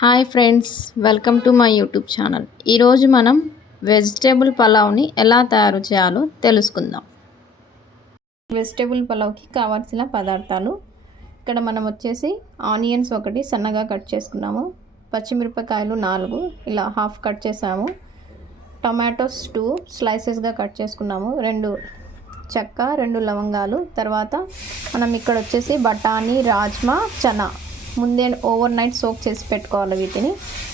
Hi friends, welcome to my YouTube channel. ఈరోజు మనం vegetable పలావ్ని ఎలా తయారు చేయాలో తెలుసుకుందాం. వెజిటేబుల్ పలావ్కి కావాల్సిన పదార్థాలు ఇక్కడ మనం వచ్చేసి ఆనియన్స్ ఒకటి సన్నగా కట్ చేసుకున్నాము, పచ్చిమిరపకాయలు 4 ఇలా హాఫ్ కట్ చేసాము, టొమాటోస్ 2 స్లైసెస్గా కట్ చేసుకున్నాము, 2 చెక్క 2 లవంగాలు. తర్వాత మనం ఇక్కడ వచ్చేసి బఠానీ, రాజ్మా, చనా ముందే ఓవర్ నైట్ సోక్ చేసి పెట్టుకోవాలి వీటిని.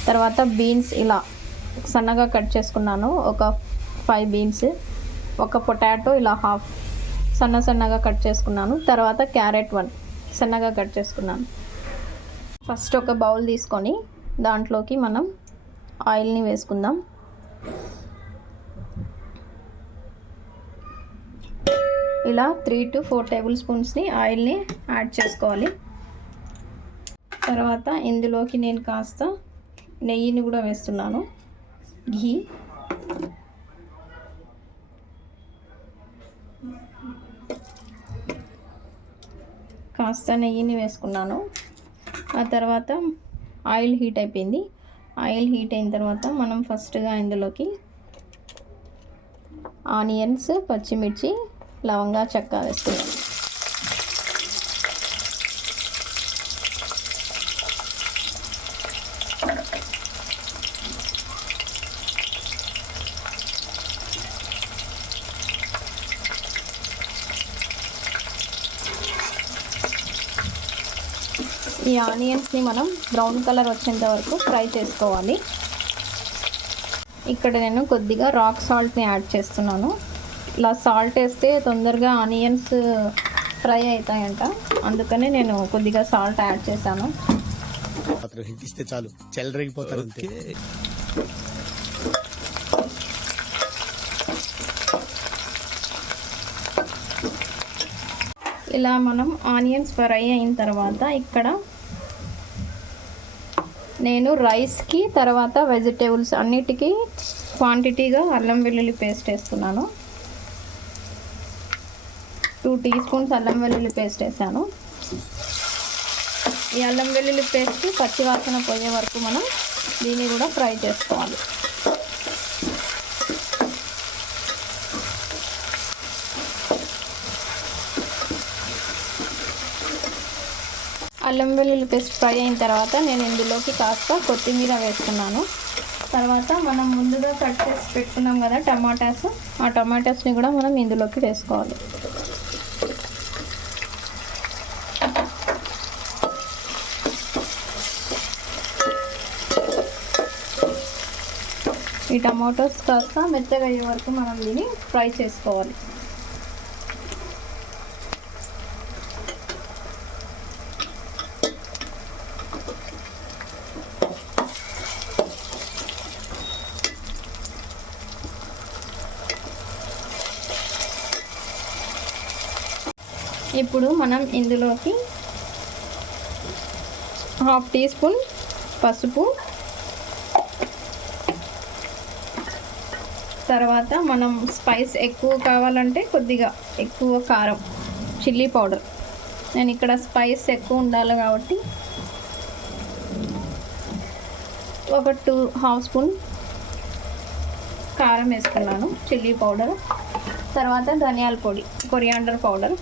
తర్వాత బీన్స్ ఇలా సన్నగా కట్ చేసుకున్నాను, ఒక 5 బీన్స్, ఒక పొటాటో ఇలా హాఫ్ సన్నగా కట్ చేసుకున్నాను. తర్వాత క్యారెట్ 1 సన్నగా కట్ చేసుకున్నాను. ఫస్ట్ ఒక బౌల్ తీసుకొని దాంట్లోకి మనం ఆయిల్ని వేసుకుందాం. ఇలా 3 to 4 టేబుల్ స్పూన్స్ని ఆయిల్ని యాడ్ చేసుకోవాలి. తర్వాత ఇందులోకి నేను కాస్త నెయ్యిని కూడా వేస్తున్నాను, ఘీ. కాస్త నెయ్యిని వేసుకున్నాను. ఆ తర్వాత ఆయిల్ హీట్ అయిపోయింది. ఆయిల్ హీట్ అయిన తర్వాత మనం ఫస్ట్గా ఇందులోకి ఆనియన్స్, పచ్చిమిర్చి, లవంగా, చెక్క వేసుకున్నాం. ఈ ఆనియన్స్ని మనం బ్రౌన్ కలర్ వచ్చేంత వరకు ఫ్రై చేసుకోవాలి. ఇక్కడ నేను కొద్దిగా రాక్ సాల్ట్ని యాడ్ చేస్తున్నాను. ఇలా సాల్ట్ వేస్తే తొందరగా ఆనియన్స్ ఫ్రై అవుతాయంట, అందుకని నేను కొద్దిగా సాల్ట్ యాడ్ చేశాను. ఇలా మనం ఆనియన్స్ ఫ్రై అయిన తర్వాత ఇక్కడ నేను రైస్కి తర్వాత వెజిటేబుల్స్ అన్నిటికీ క్వాంటిటీగా అల్లం వెల్లుల్లి పేస్ట్ వేస్తున్నాను. 2 టీ స్పూన్స్ అల్లం వెల్లుల్లి పేస్ట్ వేసాను. ఈ అల్లం వెల్లుల్లి పేస్ట్ పచ్చివాసన పోయే వరకు మనం దీన్ని కూడా ఫ్రై చేసుకోవాలి. అల్లం వెల్లుల్లి పేస్ట్ ఫ్రై అయిన తర్వాత నేను ఇందులోకి కాస్త కొత్తిమీర వేస్తున్నాను. తర్వాత మనం ముందుగా కట్ చేసి పెట్టుకున్నాం కదా టమాటాస్, ఆ టమాటాస్ని కూడా మనం ఇందులోకి వేసుకోవాలి. ఈ టమాటోస్ కాస్త మెత్తగా అయ్యే వరకు మనం దీన్ని ఫ్రై చేసుకోవాలి. ఇప్పుడు మనం ఇందులోకి 1/2 టీ స్పూన్ పసుపు, తర్వాత మనం స్పైస్ ఎక్కువ కావాలంటే కొద్దిగా ఎక్కువ కారం, చిల్లీ పౌడర్. నేను ఇక్కడ స్పైస్ ఎక్కువ ఉండాలి కాబట్టి ఒక 2.5 స్పూన్ కారం వేసుకున్నాను, చిల్లీ పౌడర్. తర్వాత ధనియాల పొడి, కొరియాండర్ పౌడర్.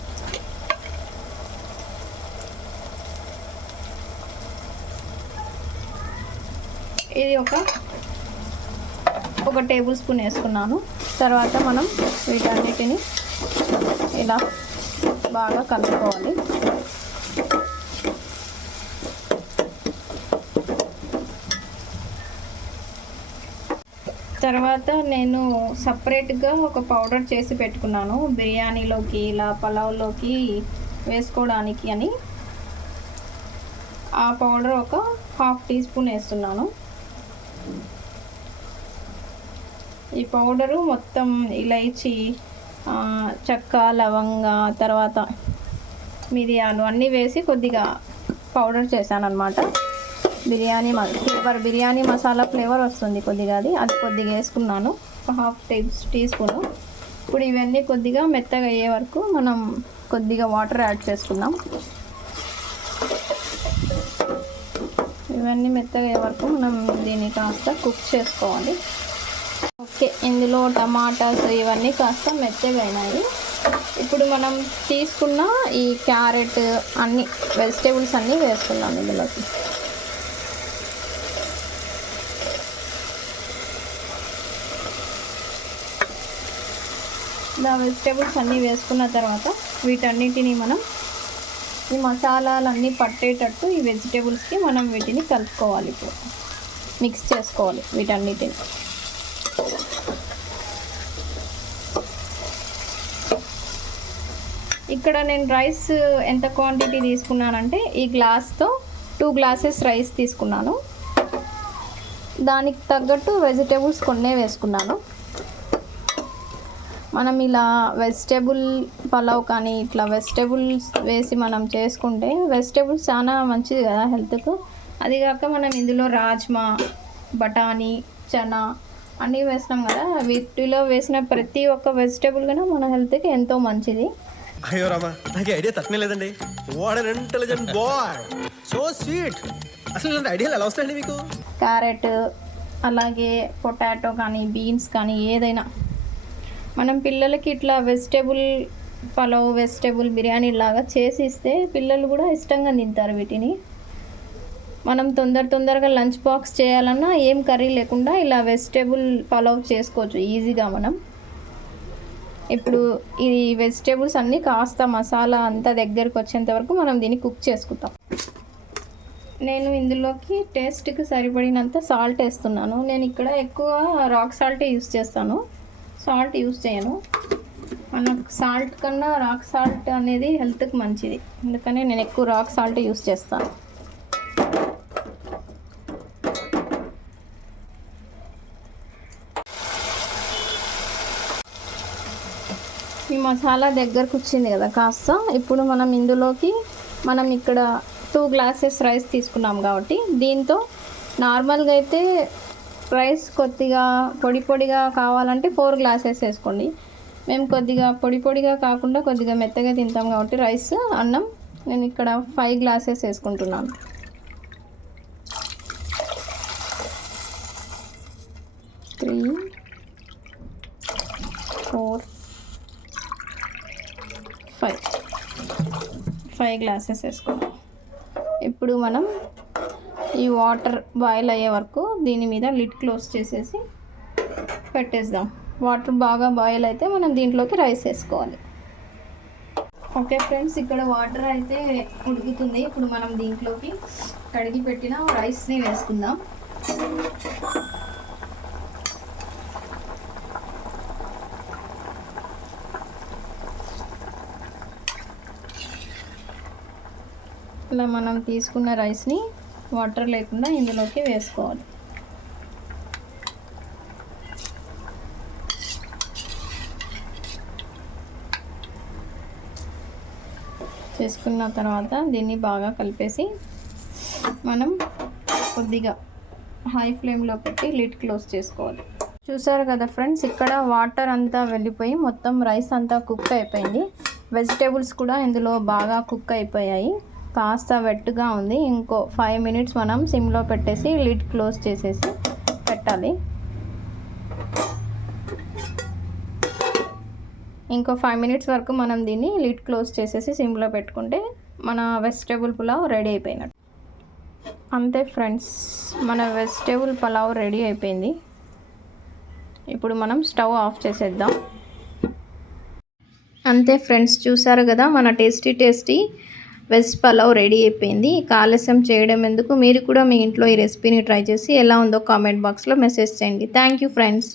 ఇది ఒక టేబుల్ స్పూన్ వేసుకున్నాను. తర్వాత మనం వీటన్నిటిని ఇలా బాగా కలుపుకోవాలి. తర్వాత నేను సపరేట్గా ఒక పౌడర్ చేసి పెట్టుకున్నాను బిర్యానీలోకి, ఇలా పలావ్లోకి వేసుకోవడానికి అని. ఆ పౌడర్ ఒక 1/2 టీ స్పూన్ వేస్తున్నాను. ఈ పౌడరు మొత్తం ఇలైచి, చెక్క, లవంగా, తర్వాత మిరియాలు అన్నీ వేసి కొద్దిగా పౌడర్ చేశాను అన్నమాట. బిర్యానీ మసాలా ఫ్లేవర్ వస్తుంది కొద్దిగా, అది కొద్దిగా వేసుకున్నాను, ఒక 1/2 టీ స్పూను. ఇప్పుడు ఇవన్నీ కొద్దిగా మెత్తగా అయ్యే వరకు మనం కొద్దిగా వాటర్ యాడ్ చేసుకుందాం. ఇవన్నీ మెత్తగా అయ్యే వరకు మనం దీన్ని కాస్త కుక్ చేసుకోవాలి. ఓకే, ఇందులో టమాటాస్ ఇవన్నీ కాస్త మెత్తగా అయినాయి. ఇప్పుడు మనం తీసుకున్న ఈ క్యారెట్ అన్ని వెజిటేబుల్స్ అన్నీ వేసుకున్నాం ఇందులోకి. ఇలా వెజిటేబుల్స్ అన్నీ వేసుకున్న తర్వాత వీటన్నిటిని మనం ఈ మసాలాలన్నీ పట్టేటట్టు ఈ వెజిటేబుల్స్కి మనం వీటిని కలుపుకోవాలి. ఇప్పుడు మిక్స్ చేసుకోవాలి వీటన్నిటిని. ఇక్కడ నేను రైస్ ఎంత క్వాంటిటీ తీసుకున్నానంటే ఈ గ్లాస్తో 2 గ్లాసెస్ రైస్ తీసుకున్నాను. దానికి తగ్గట్టు వెజిటేబుల్స్ కొన్నే వేసుకున్నాను. మనం ఇలా వెజిటేబుల్ పలావ్ కానీ ఇట్లా వెజిటేబుల్స్ వేసి మనం చేసుకుంటే వెజిటేబుల్స్ చాలా మంచిది కదా హెల్త్కు. అదిగాక మనం ఇందులో రాజ్మా, బఠానీ, చనా అన్నీ వేసినాం కదా. వీటిలో వేసిన ప్రతి ఒక్క వెజిటేబుల్ కూడా మన హెల్త్కి ఎంతో మంచిది. అయ్యో రామా, నాకు ఐడియా తక్కువ లేదండి. What an intelligent boy, so sweet. అసలు ఇలాంటి ఐడియాలు ఎలా వస్తాయండి మీకు? క్యారెట్ అలాగే పొటాటో కానీ బీన్స్ కానీ ఏదైనా మనం పిల్లలకి ఇట్లా వెజిటేబుల్ పలావ్, వెజిటేబుల్ బిర్యానీ లాగా చేసి ఇస్తే పిల్లలు కూడా ఇష్టంగా తింటారు వీటిని. మనం తొందరగా లంచ్ బాక్స్ చేయాలన్నా ఏం కర్రీ లేకుండా ఇలా వెజిటేబుల్ పలావ్ చేసుకోవచ్చు ఈజీగా మనం. ఇప్పుడు ఈ వెజిటేబుల్స్ అన్నీ కాస్త మసాలా అంతా దగ్గరికి వచ్చేంత వరకు మనం దీన్ని కుక్ చేసుకుంటాం. నేను ఇందులోకి టేస్ట్కి సరిపడినంత సాల్ట్ వేస్తున్నాను. నేను ఇక్కడ ఎక్కువ రాక్ సాల్టే యూస్ చేస్తాను, సాల్ట్ యూస్ చేయను. మనకు సాల్ట్ కన్నా రాక్ సాల్ట్ అనేది హెల్త్కి మంచిది, అందుకని నేను ఎక్కువ రాక్ సాల్ట్ యూస్ చేస్తాను. ఈ మసాలా దగ్గరకు వచ్చింది కదా కాస్త. ఇప్పుడు మనం ఇందులోకి మనం ఇక్కడ 2 గ్లాసెస్ రైస్ తీసుకున్నాం కాబట్టి దీంతో నార్మల్గా అయితే రైస్ కొద్దిగా పొడిగా కావాలంటే 4 గ్లాసెస్ వేసుకోండి. మేము కొద్దిగా పొడిగా కాకుండా కొద్దిగా మెత్తగా తింటాం కాబట్టి రైస్ అన్నం నేను ఇక్కడ 5 గ్లాసెస్ వేసుకుంటున్నాను. త్రీ 4 5 గ్లాసెస్ వేసుకున్నాం. ఇప్పుడు మనం ఈ వాటర్ బాయిల్ అయ్యే వరకు దీని మీద లిడ్ క్లోజ్ చేసేసి పెట్టేద్దాం. వాటర్ బాగా బాయిల్ అయితే మనం దీంట్లోకి రైస్ వేసుకోవాలి. ఓకే ఫ్రెండ్స్, ఇక్కడ వాటర్ అయితే ఉడుకుతుంది. ఇప్పుడు మనం దీంట్లోకి కడిగి పెట్టిన రైస్ని వేసుకుందాం. ఇలా మనం తీసుకున్న రైస్ని వాటర్ లేకుండా ఇందులోకి వేసుకోవాలి. చేసుకున్న తర్వాత దీన్ని బాగా కలిపేసి మనం కొద్దిగా హై ఫ్లేమ్లో పెట్టి లిడ్ క్లోజ్ చేసుకోవాలి. చూసారు కదా ఫ్రెండ్స్, ఇక్కడ వాటర్ అంతా వెళ్ళిపోయి మొత్తం రైస్ అంతా కుక్ అయిపోయింది. వెజిటేబుల్స్ కూడా ఇందులో బాగా కుక్ అయిపోయాయి. కాస్త వెట్టుగా ఉంది. ఇంకో 5 మినిట్స్ మనం సిమ్లో పెట్టేసి లిడ్ క్లోజ్ చేసేసి పెట్టాలి. ఇంకో 5 మినిట్స్ వరకు మనం దీన్ని లిడ్ క్లోజ్ చేసేసి సిమ్లో పెట్టుకుంటే మన వెజిటేబుల్ పులావ్ రెడీ అయిపోయినట్టు. అంతే ఫ్రెండ్స్, మన వెజిటేబుల్ పులావ్ రెడీ అయిపోయింది. ఇప్పుడు మనం స్టవ్ ఆఫ్ చేసేద్దాం. అంతే ఫ్రెండ్స్, చూసారు కదా మన టేస్టీ వెజ్ పలావ్ రెడీ అయిపోయింది. ఆలస్యం చేయడం ఎందుకు, మీరు కూడా మీ ఇంట్లో ఈ రెసిపీని ట్రై చేసి ఎలా ఉందో కామెంట్ బాక్స్లో మెసేజ్ చేయండి. Thank you friends.